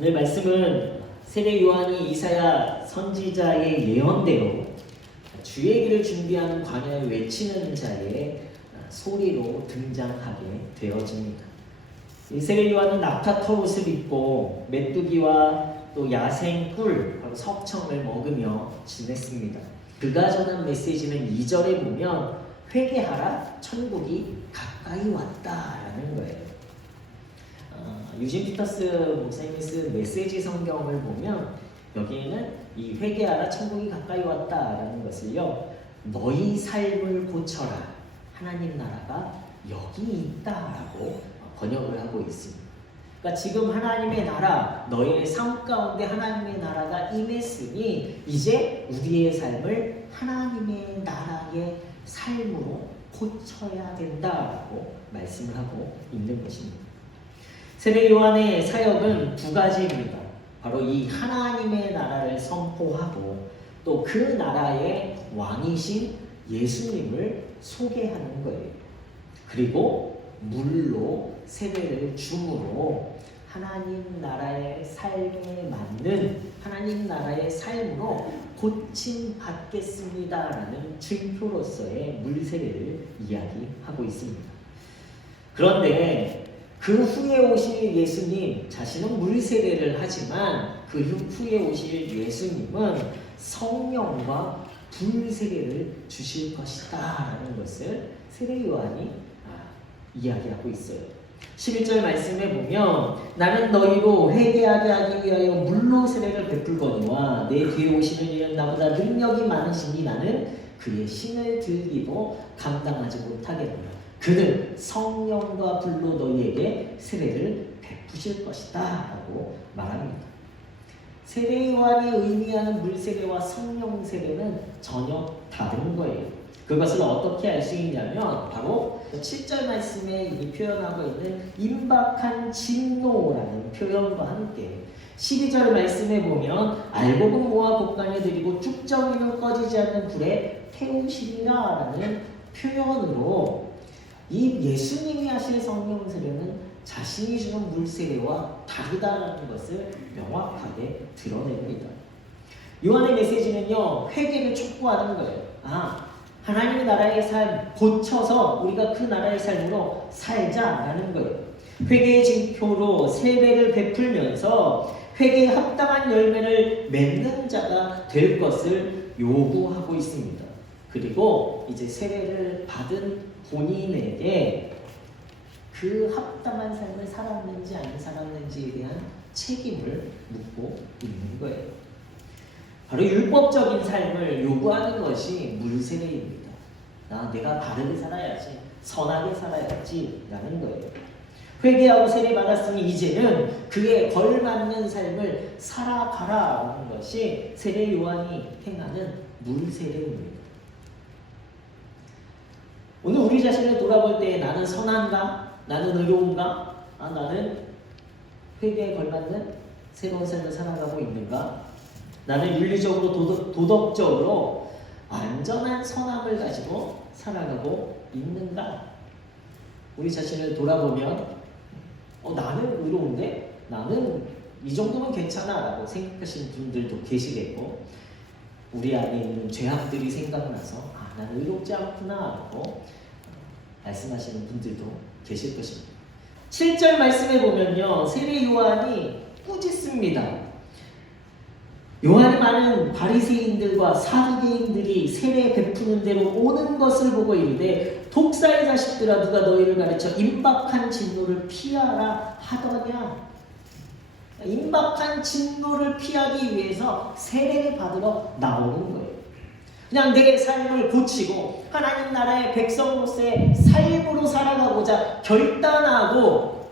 오늘 말씀은 세례 요한이 이사야 선지자의 예언대로 주의 길을 준비하는 광야에 외치는 자의 소리로 등장하게 되어집니다. 이 세례 요한은 낙타 옷을 입고 메뚜기와 또 야생 꿀, 바로 석청을 먹으며 지냈습니다. 그가 전한 메시지는 2절에 보면 회개하라 천국이 가까이 왔다라는 거예요. 어, 유진 피터스 목사님이 쓴 메시지 성경을 보면 여기에는 이 회개하라 천국이 가까이 왔다라는 것을요 너희 삶을 고쳐라 하나님 나라가 여기 있다라고 번역을 하고 있습니다. 그러니까 지금 하나님의 나라 너희의 삶 가운데 하나님의 나라가 임했으니 이제 우리의 삶을 하나님의 나라의 삶으로 고쳐야 된다라고 말씀을 하고 있는 것입니다. 세례 요한의 사역은 두 가지입니다. 바로 이 하나님의 나라를 선포하고 또 그 나라의 왕이신 예수님을 소개하는 거예요. 그리고 물로 세례를 줌으로 하나님 나라의 삶에 맞는 하나님 나라의 삶으로 고침 받겠습니다라는 증표로서의 물 세례를 이야기하고 있습니다. 그런데 그 후에 오실 예수님 자신은 물 세례를 하지만 그 후에 오실 예수님은 성령과 불 세례를 주실 것이다 라는 것을 세례 요한이 아, 이야기하고 있어요. 11절 말씀에 보면 나는 너희로 회개하게 하기 위하여 물로 세례를 베풀거니와 내 뒤에 오시는 이는 나보다 능력이 많으시니 나는 그의 신을 들기도 감당하지 못하겠노라. 그는 성령과 불로 너희에게 세례를 베푸실 것이다 라고 말합니다. 세례 요한이 의미하는 물 세례와 성령 세례는 전혀 다른 거예요. 그것을 어떻게 알 수 있냐면 바로 7절 말씀에 이 표현하고 있는 임박한 진노라는 표현과 함께 12절 말씀에 보면 알곡은 모아 곡간에 들이고 쭉정이는 꺼지지 않는 불에 태우시리라라는 표현으로 이 예수님이 하실 성령 세례는 자신이 주는 물 세례와 다르다는 것을 명확하게 드러냅니다. 요한의 메시지는요 회개를 촉구하는 거예요. 아 하나님의 나라의 삶 고쳐서 우리가 그 나라의 삶으로 살자라는 거예요. 회개의 징표로 세례를 베풀면서 회개에 합당한 열매를 맺는 자가 될 것을 요구하고 있습니다. 그리고 이제 세례를 받은 본인에게 그 합당한 삶을 살았는지 안 살았는지에 대한 책임을 묻고 있는 거예요. 바로 율법적인 삶을 요구하는 것이 물세례입니다. 나 내가 바르게 살아야지, 선하게 살아야지라는 거예요. 회개하고 세례 받았으니 이제는 그에 걸맞는 삶을 살아가라라는 것이 세례 요한이 행하는 물세례입니다. 오늘 우리 자신을 돌아볼 때 나는 선한가? 나는 의로운가? 아, 나는 회개에 걸맞는 새로운 삶을 살아가고 있는가? 나는 윤리적으로 도덕, 도덕적으로 안전한 선함을 가지고 살아가고 있는가? 우리 자신을 돌아보면 어, 나는 의로운데 나는 이 정도면 괜찮아 라고 생각하시는 분들도 계시겠고 우리 안에 있는 죄악들이 생각나서 아, 나는 의롭지 않구나라고 말씀하시는 분들도 계실 것입니다. 7절 말씀에 보면요. 세례 요한이 꾸짖습니다. 요한이 많은 바리새인들과 사두개인들이 세례 베푸는 대로 오는 것을 보고 이르되 독사의 자식들아 누가 너희를 가르쳐 임박한 진노를 피하라 하더냐 임박한 진노를 피하기 위해서 세례를 받으러 나오는 거예요. 그냥 내 삶을 고치고 하나님 나라의 백성으로서의 삶으로 살아가고자 결단하고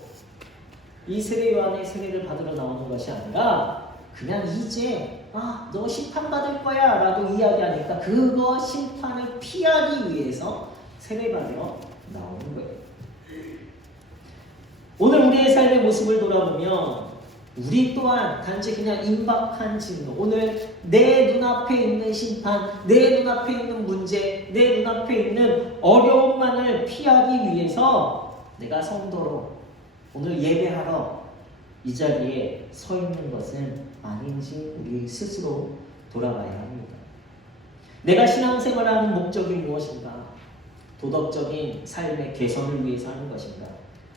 이 세례 요한의 세례를 받으러 나오는 것이 아니라 그냥 이제 아, 너 심판받을 거야 라고 이야기하니까 그거 심판을 피하기 위해서 세례받으러 나오는 거예요. 오늘 우리의 삶의 모습을 돌아보면 우리 또한 단지 그냥 임박한 진노, 오늘 내 눈앞에 있는 심판, 내 눈앞에 있는 문제, 내 눈앞에 있는 어려움만을 피하기 위해서 내가 성도로 오늘 예배하러 이 자리에 서 있는 것은 아닌지 우리 스스로 돌아봐야 합니다. 내가 신앙생활하는 목적이 무엇인가? 도덕적인 삶의 개선을 위해서 하는 것인가?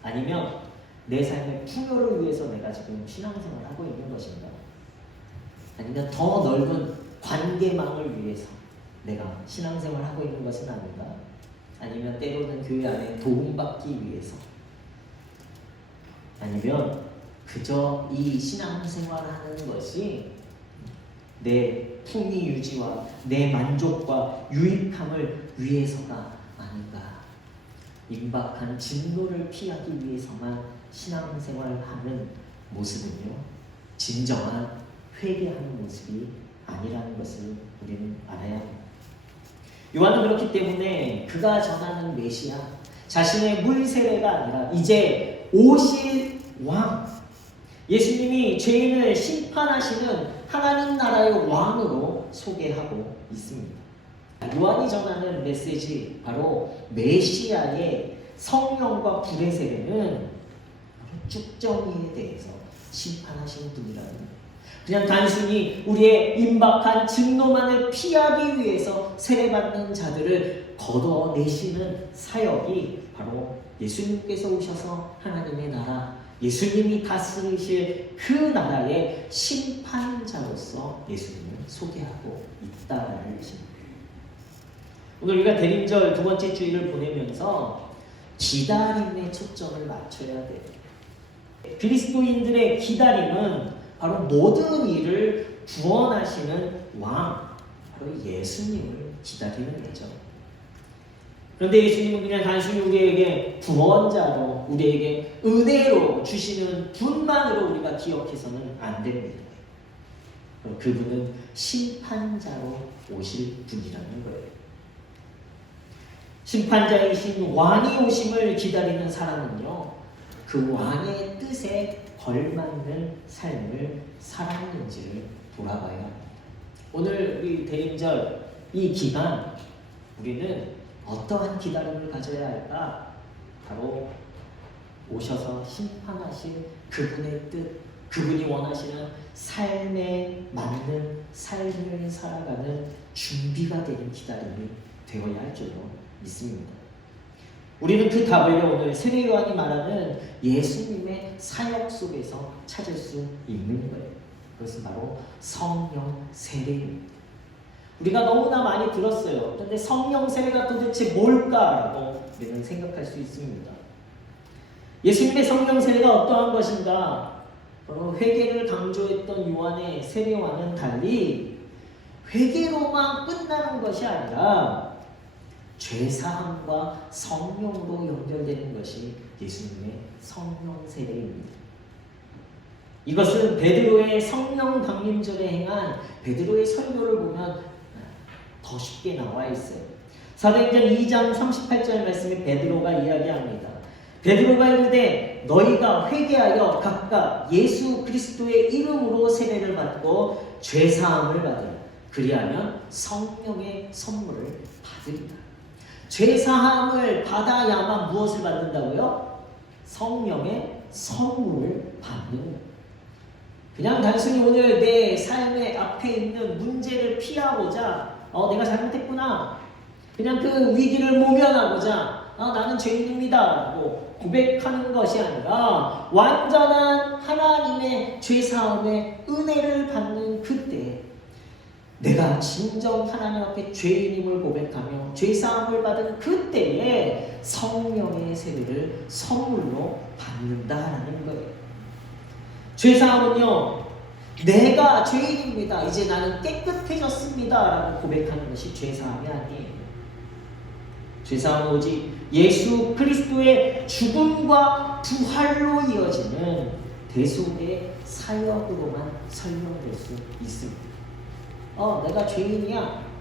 아니면 내 삶의 풍요를 위해서 내가 지금 신앙생활을 하고 있는 것인가? 아니면 더 넓은 관계망을 위해서 내가 신앙생활을 하고 있는 것은 아닌가? 아니면 때로는 교회 안에 도움받기 위해서 아니면 그저 이 신앙생활을 하는 것이 내 품위 유지와 내 만족과 유익함을 위해서가. 임박한 진노를 피하기 위해서만 신앙생활하는 모습은요. 진정한 회개하는 모습이 아니라는 것을 우리는 알아야 합니다. 요한은 그렇기 때문에 그가 전하는 메시아 자신의 물세례가 아니라 이제 오실 왕 예수님이 죄인을 심판하시는 하나님 나라의 왕으로 소개하고 있습니다. 요한이 전하는 메시지 바로 메시아의 성령과 불의 세례는 쭉정이에 대해서 심판하시는 분이라는. 그냥 단순히 우리의 임박한 증노만을 피하기 위해서 세례받는 자들을 걷어내시는 사역이 바로 예수님께서 오셔서 하나님의 나라, 예수님이 다스리실 그 나라의 심판자로서 예수님을 소개하고 있다라는 것입니다. 오늘 우리가 대림절 두 번째 주일을 보내면서 기다림에 초점을 맞춰야 돼요. 그리스도인들의 기다림은 바로 모든 일을 구원하시는 왕, 바로 예수님을 기다리는 거죠. 그런데 예수님은 그냥 단순히 우리에게 구원자로, 우리에게 은혜로 주시는 분만으로 우리가 기억해서는 안 됩니다. 그분은 심판자로 오실 분이라는 거예요. 심판자이신 왕이 오심을 기다리는 사람은요, 그 왕의 뜻에 걸맞는 삶을 살았는지를 돌아봐야 합니다. 오늘 우리 대림절 이 기간 우리는 어떠한 기다림을 가져야 할까? 바로 오셔서 심판하신 그분의 뜻, 그분이 원하시는 삶에 맞는 삶을 살아가는 준비가 되는 기다림이 되어야 할 줄로 믿습니다. 우리는 그 답을 오늘 세례 요한이 말하는 예수님의 사역 속에서 찾을 수 있는 거예요. 그것은 바로 성령 세례입니다. 우리가 너무나 많이 들었어요. 그런데 성령 세례가 도대체 뭘까라고 우리는 생각할 수 있습니다. 예수님의 성령 세례가 어떠한 것인가? 바로 회개를 강조했던 요한의 세례와는 달리 회개로만 끝나는 것이 아니라 죄사함과 성령으로 연결되는 것이 예수님의 성령 세례입니다. 이것은 베드로의 성령 강림절에 행한 베드로의 설교를 보면 더 쉽게 나와 있어요. 사도행전 2장 38절 말씀에 베드로가 이야기합니다. 베드로가 이르되 너희가 회개하여 각각 예수 그리스도의 이름으로 세례를 받고 죄 사함을 받으라. 그리하면 성령의 선물을 받으리라. 죄 사함을 받아야만 무엇을 받는다고요? 성령의 선물을 받는 그냥 단순히 오늘 내 삶의 앞에 있는 문제를 피하고자 어, 내가 잘못했구나. 그냥 그 위기를 모면하고자 어, 나는 죄인입니다 라고 고백하는 것이 아니라 완전한 하나님의 죄사함의 은혜를 받는 그때 내가 진정 하나님 앞에 죄인임을 고백하며 죄사함을 받은 그때에 성령의 세례를 선물로 받는다라는 거예요. 죄사함은요, 내가 죄인입니다. 이제 나는 깨끗해졌습니다. 라고 고백하는 것이 죄사함이 아니에요. 죄사함은 오직 예수 그리스도의 죽음과 부활로 이어지는 대속의 사역으로만 설명될 수 있습니다. 어, 내가 죄인이야.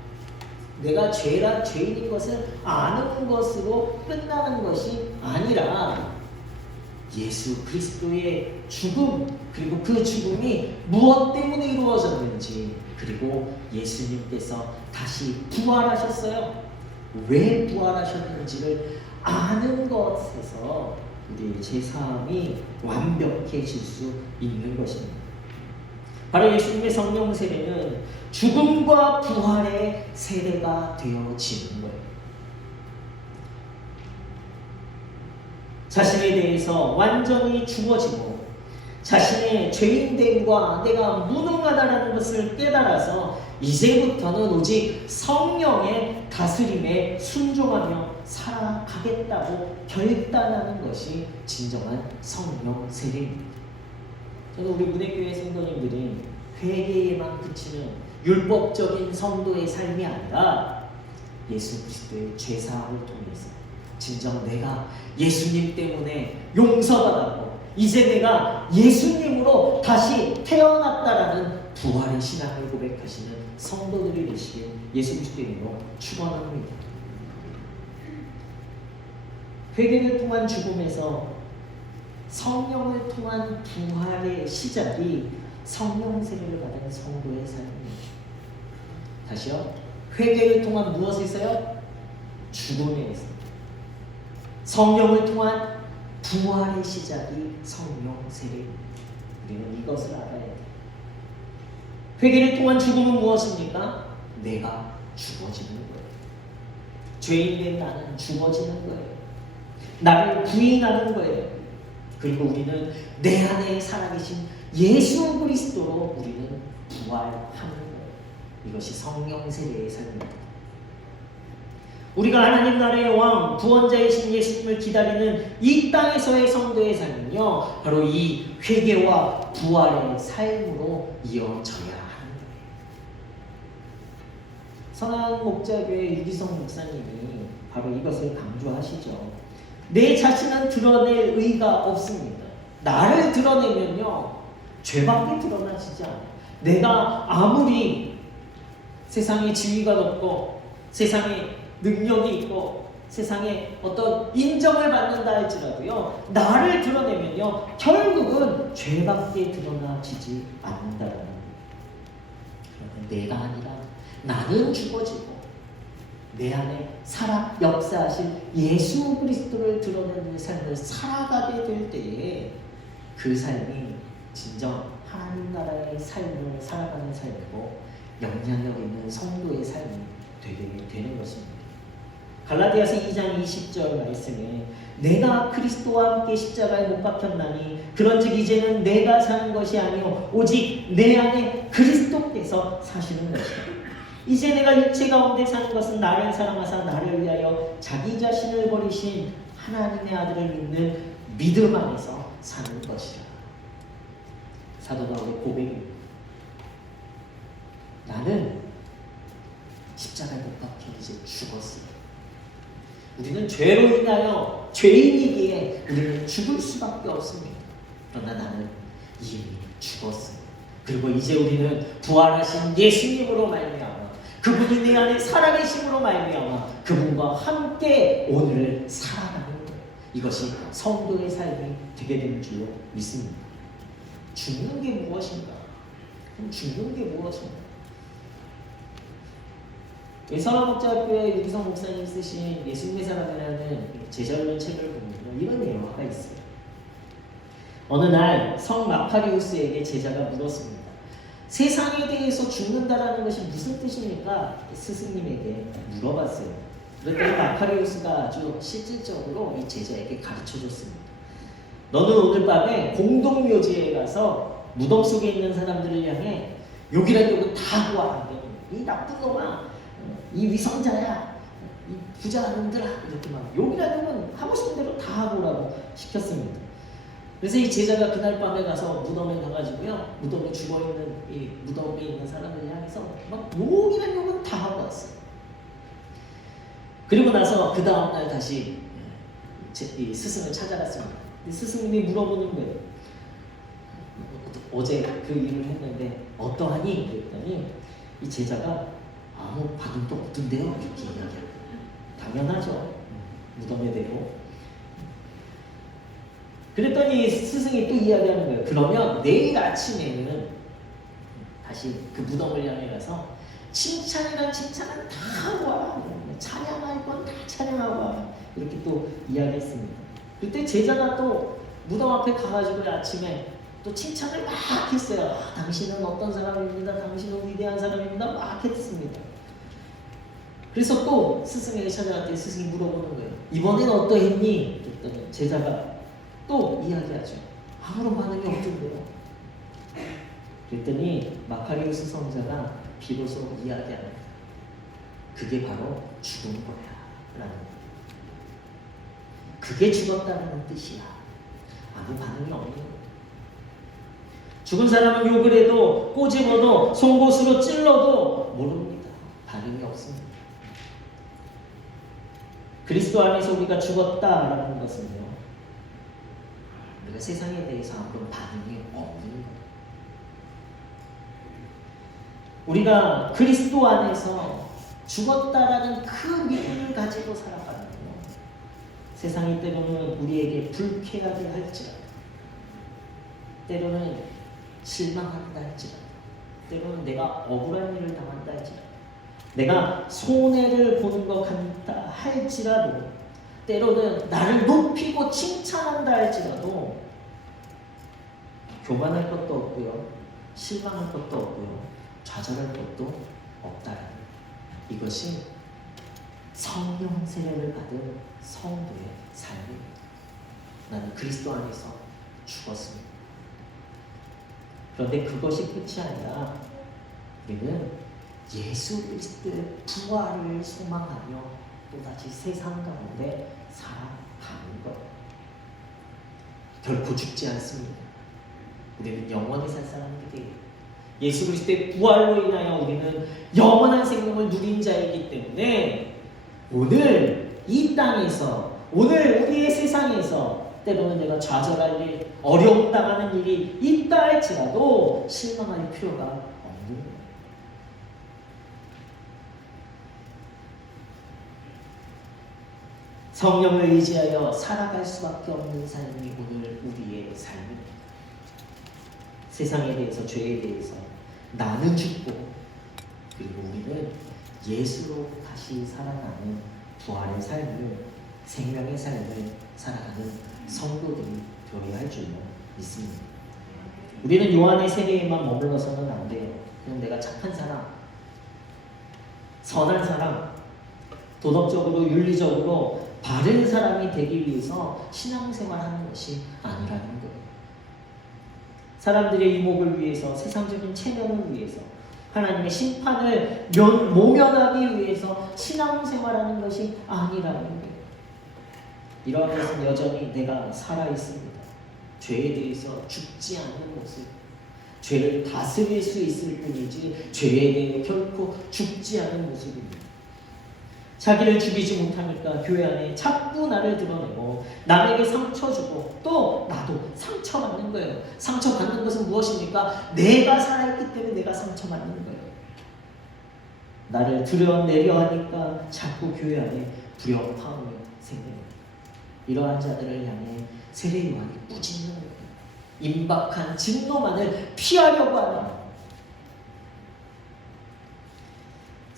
내가 죄라 죄인인 것을 아는 것으로 끝나는 것이 아니라 예수 그리스도의 죽음 그리고 그 죽음이 무엇 때문에 이루어졌는지 그리고 예수님께서 다시 부활하셨어요. 왜 부활하셨는지를 아는 것에서 우리의 제사함이 완벽해질 수 있는 것입니다. 바로 예수님의 성령 세례는 죽음과 부활의 세례가 되어지는 거예요. 자신에 대해서 완전히 죽어지고 자신의 죄인됨과 내가 무능하다라는 것을 깨달아서 이제부터는 오직 성령의 다스림에 순종하며 살아가겠다고 결단하는 것이 진정한 성령 세례입니다. 저는 우리 문해교회 성도님들이 회개에만 그치는 율법적인 성도의 삶이 아니라 예수 그리스도의 죄사함을 통해서 진정 내가 예수님 때문에 용서받았고 이제 내가 예수님으로 다시 태어났다라는 부활의 신앙을 고백하시는 성도들이 되시길 예수 그리스도 이름으로 축원합니다. 회개를 통한 죽음에서 성령을 통한 부활의 시작이 성령 세례를 받은 성도의 삶입니다. 다시요. 회개를 통한 무엇에서요? 죽음에서. 성령을 통한 부활의 시작이 성령 세례입니다. 우리는 이것을 알아야 돼요. 회개를 통한 죽음은 무엇입니까? 내가 죽어지는 거예요. 죄인 된 나는 죽어지는 거예요. 나를 부인하는 거예요. 그리고 우리는 내 안에 살아계신 예수 그리스도로 우리는 부활하는 거예요. 이것이 성령 세례의 삶입니다. 우리가 하나님 나라의 왕, 구원자이신 예수님을 기다리는 이 땅에서의 성도의 삶은요, 바로 이 회개와 부활의 삶으로 이어져야 하는 거예요. 선한 목자교회 유기성 목사님이 바로 이것을 강조하시죠. 내 자신은 드러낼 의가 없습니다. 나를 드러내면요, 죄밖에 드러나지지 않아요. 내가 아무리 세상에 지위가 높고 세상에 능력이 있고 세상에 어떤 인정을 받는다 할지라도요 나를 드러내면요 결국은 죄밖에 드러나지지 않는다는 거예요. 내가 아니라 나는 죽어지고 내 안에 살아 역사하실 예수 그리스도를 드러내는 삶을 살아가게 될 때에 그 삶이 진정 하나님 나라의 삶을 살아가는 삶이고 영향력 있는 성도의 삶이 되게 되는 것입니다. 갈라디아서 2장 20절 말씀에 내가 그리스도와 함께 십자가에 못 박혔나니 그런즉 이제는 내가 사는 것이 아니요 오직 내 안에 그리스도께서 사시는 것이다. 이제 내가 육체 가운데 사는 것은 나를 사랑하사 나를 위하여 자기 자신을 버리신 하나님의 아들을 믿는 믿음 안에서 사는 것이라. 사도 바울의 고백입니다. 나는 십자가에 못 박혀 이제 죽었어. 우리는 죄로 인하여 죄인이기에 우리는 죽을 수밖에 없습니다. 그러나 나는 이미 죽었어. 그리고 이제 우리는 부활하신 예수님으로 말미암아 그분이 내 안에 살아계심으로 말미암아 그분과 함께 오늘을 살아가는. 이것이 성도의 삶이 되게 되는 줄로 믿습니다. 죽는 게 무엇인가? 그럼 죽는 게 무엇인가? 선화목자학교의 유기성 목사님 쓰신 예수님의 사람이라는 제자훈련 책을 보면 이런 예화가 있어요. 어느 날 성 마카리우스에게 제자가 물었습니다. 세상에 대해서 죽는다라는 것이 무슨 뜻입니까? 스승님에게 물어봤어요. 그랬더니 마카리우스가 아주 실질적으로 이 제자에게 가르쳐 줬습니다. 너는 오늘 밤에 공동묘지에 가서 무덤 속에 있는 사람들을 향해 욕은 다 와. 이 나쁜 놈아. 이 위성자야. 이 부자놈들아. 이렇게 막 욕이란 욕은 하고 싶은 대로 다 하고 오라고 시켰습니다. 그래서 이 제자가 그날 밤에 가서 무덤에 가가지고요. 무덤에 죽어있는 이 무덤에 있는 사람들 향해서 막 욕이란 욕은 다 하고 왔어요. 그리고 나서 그 다음날 다시 이 스승을 찾아갔습니다. 스승님이 물어보는 거예요. 어제 그 일을 했는데 어떠하니? 그랬더니 이 제자가 아무 반응도 없던데요? 이렇게 이야기합니다. 당연하죠. 무덤에 대고. 그랬더니 스승이 또 이야기하는 거예요. 그러면 내일 아침에는 다시 그 무덤을 향해 가서 칭찬이란 칭찬은 다 하고 와. 찬양할 건 다 찬양하고 와. 이렇게 또 이야기했습니다. 그때 제자가 또 무덤 앞에 가가지고 아침에 또 칭찬을 막 했어요. 아, 당신은 어떤 사람입니다. 당신은 위대한 사람입니다. 막 했습니다. 그래서 또 스승에게 찾아갔더니 스승이 물어보는 거예요. 이번엔 어떠했니? 그랬더니 제자가 또 이야기하죠. 아무런 반응이 없던데요. 그랬더니 마카리우스 성자가 비로소 거예요. 그게 바로 죽은 거야. 라는. 그게 죽었다는 뜻이야. 아무 반응이 없는 거예요. 죽은 사람은 욕을 해도 꼬집어도 송곳으로 찔러도 모릅니다. 반응이 없습니다. 그리스도 안에서 우리가 죽었다라는 것은요. 우리가 세상에 대해서 아무런 반응이 없는. 우리가 그리스도 안에서 죽었다라는 그 믿음을 가지고 살아가는. 세상이 때로는 우리에게 불쾌하게 할지라도 때로는 실망한다 할지라도 때로는 내가 억울한 일을 당한다 할지라도 내가 손해를 보는 것 같다 할지라도 때로는 나를 높이고 칭찬한다 할지라도 교만할 것도 없고요 실망할 것도 없고요 좌절할 것도 거예요. 이것이 성령 세례를 받은 성도의 삶입니다. 나는 그리스도 안에서 죽었습니다. 그런데 그것이 끝이 아니라 우리는 예수 그리스도의 부활을 소망하며 또다시 세상 가운데 살아가는 것. 결코 죽지 않습니다. 우리는 영원히 살 사람이기 때문에 예수 그리스도의 부활로 인하여 우리는 영원한 생명을 누린 자이기 때문에 오늘 이 땅에서 오늘 우리의 세상에서 때로는 내가 좌절할 일, 어려움 당하는 일이 있다 할지라도 실망할 필요가 없는 거예요. 성령을 의지하여 살아갈 수밖에 없는 삶이 오늘 우리의 삶입니다. 세상에 대해서 죄에 대해서 나는 죽고 그리고 우리는 예수로 다시 살아가는 부활의 삶을 생명의 삶을 살아가는 성도들이 되어야 할 줄로 믿습니다. 우리는 요한의 세례에만 머물러서는 안 돼요. 그냥 내가 착한 사람, 선한 사람, 도덕적으로 윤리적으로 바른 사람이 되기 위해서 신앙생활 하는 것이 아니라는 거예요. 사람들의 이목을 위해서 세상적인 체면을 위해서 하나님의 심판을 면, 모면하기 위해서 신앙생활하는 것이 아니라는 거예요. 이러한 것은 여전히 내가 살아 있습니다. 죄에 대해서 죽지 않는 모습, 죄를 다스릴 수 있을 뿐이지 죄에 대해 결코 죽지 않은 모습입니다. 자기를 죽이지 못하니까 교회 안에 자꾸 나를 드러내고 남에게 상처 주고 또 나도 상처 받는 거예요. 상처 받는 것은 무엇입니까? 내가 살아있기 때문에 내가 상처 받는 거예요. 나를 드러내려 하니까 자꾸 교회 안에 불협화음이 생깁니다. 이러한 자들을 향해 세례 요한이 꾸짖는 거예요. 임박한 진노만을 피하려고 하는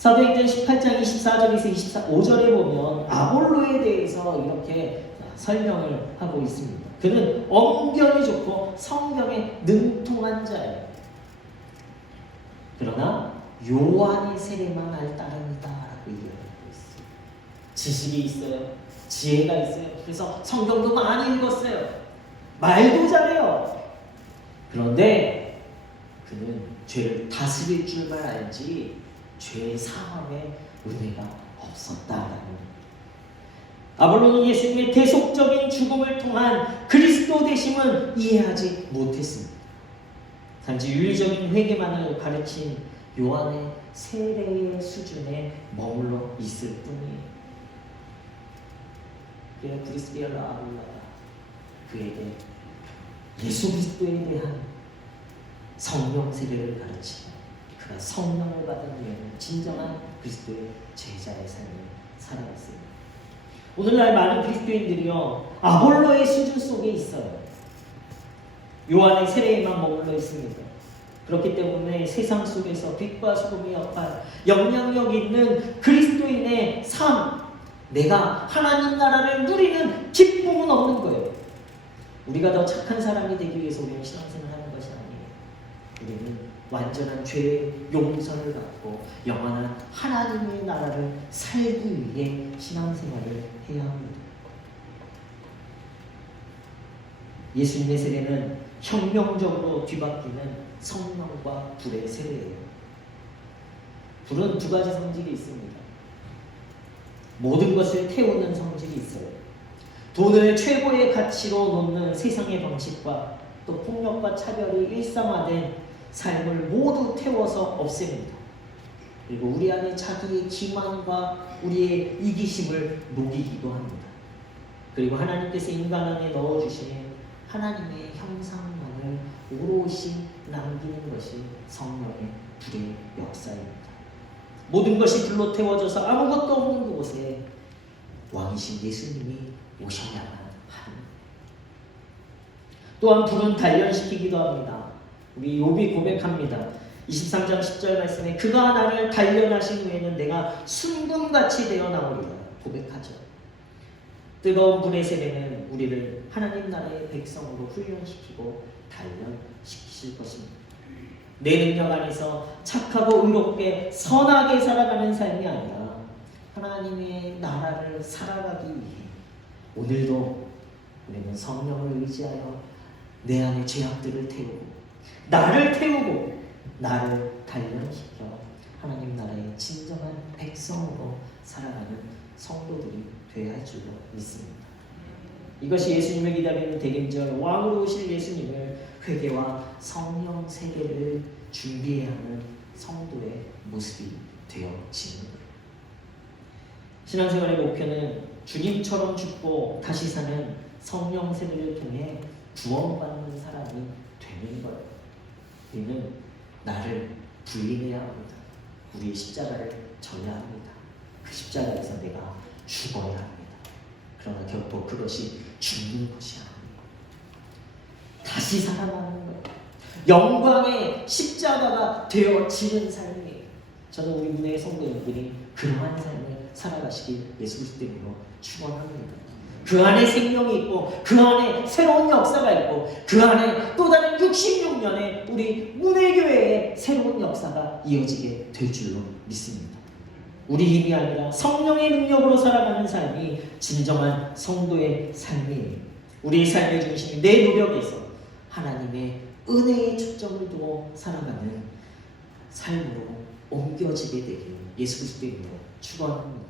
사도행전 18장 24절에서 25절에 보면 아볼로에 대해서 이렇게 설명을 하고 있습니다. 그는 엄경이 좋고 성경에 능통한 자예요. 그러나 요한의 세례만 할 따름이다 라고 이야기하고 있어요. 지식이 있어요. 지혜가 있어요. 그래서 성경도 많이 읽었어요. 말도 잘해요. 그런데 그는 죄를 다스릴 줄만 알지 죄의 사함에 은혜가 없었다라는. 아볼로는 예수님의 대속적인 죽음을 통한 그리스도 되심을 이해하지 못했습니다. 단지 윤리적인 회개만을 가르친 요한의 세례의 수준에 머물러 있을 뿐이에요. 그냥 브리스비얼라 아볼라가 그에게 예수 그리스도에 대한 성령 세례를 가르치고 그가 성령을 받은 후에는 진정한 그리스도의 제자의 삶을 살아갔습니다. 오늘날 많은 그리스도인들이요 아볼로의 수준 속에 있어요. 요한의 세례에만 머물러 있습니다. 그렇기 때문에 세상 속에서 빛과 소금의 역할, 영향력 있는 그리스도인의 삶, 내가 하나님 나라를 누리는 기쁨은 없는 거예요. 우리가 더 착한 사람이 되기 위해서 우리는 신앙생활을 하는 것이 아니에요. 우리는 완전한 죄의 용서를 받고 영원한 하나님의 나라를 살기 위해 신앙생활을 해야 합니다. 예수님의 세례는 혁명적으로 뒤바뀌는 성령과 불의 세례예요. 불은 두 가지 성질이 있습니다. 모든 것을 태우는 성질이 있어요. 돈을 최고의 가치로 놓는 세상의 방식과 또 폭력과 차별이 일상화된 삶을 모두 태워서 없앱니다. 그리고 우리 안에 자기의 기만과 우리의 이기심을 녹이기도 합니다. 그리고 하나님께서 인간 안에 넣어주신 하나님의 형상만을 오롯이 남기는 것이 성령의 불의 역사입니다. 모든 것이 불로 태워져서 아무것도 없는 곳에 왕이신 예수님이 오셔야만 합니다. 또한 불은 단련시키기도 합니다. 우리 욥이 고백합니다. 23장 10절 말씀에 그가 나를 단련하신 후에는 내가 순금같이 되어 나오리라 고백하죠. 뜨거운 불의 세례는 우리를 하나님 나라의 백성으로 훈련시키고 단련시키실 것입니다. 내 능력 안에서 착하고 의롭게 선하게 살아가는 삶이 아니라 하나님의 나라를 살아가기 위해 오늘도 우리는 성령을 의지하여 내 안의 죄악들을 태우고 나를 태우고 나를 단련시켜 하나님 나라의 진정한 백성으로 살아가는 성도들이 되어야 할 줄로 믿습니다. 이것이 예수님을 기다리는 대림절 왕으로 오실 예수님을 회개와 성령 세례를 준비해야 하는 성도의 모습이 되어지는. 신앙생활의 목표는 주님처럼 죽고 다시 사는 성령 세례를 통해 구원받는 사람이 되는 거예요. 우리는 나를 부인해야 합니다. 우리의 십자가를 져야 합니다. 그 십자가에서 내가 죽어야 합니다. 그러나 결코 그것이 죽는 것이 아닙니다. 다시 살아나는 거예요. 영광의 십자가가 되어지는 삶이에요. 저는 우리 문의 성도님들이 그러한 삶을 살아가시길 예수 그리스도 이름으로 축원합니다. 그 안에 생명이 있고 그 안에 새로운 역사가 있고 그 안에 또 다른 66년의 우리 문해교회의 새로운 역사가 이어지게 될 줄로 믿습니다. 우리 힘이 아니라 성령의 능력으로 살아가는 삶이 진정한 성도의 삶이에요. 우리의 삶의 중심이 내 노력에서 하나님의 은혜의 초점을 두고 살아가는 삶으로 옮겨지게 되길 예수 그리스도 이름으로 축원합니다.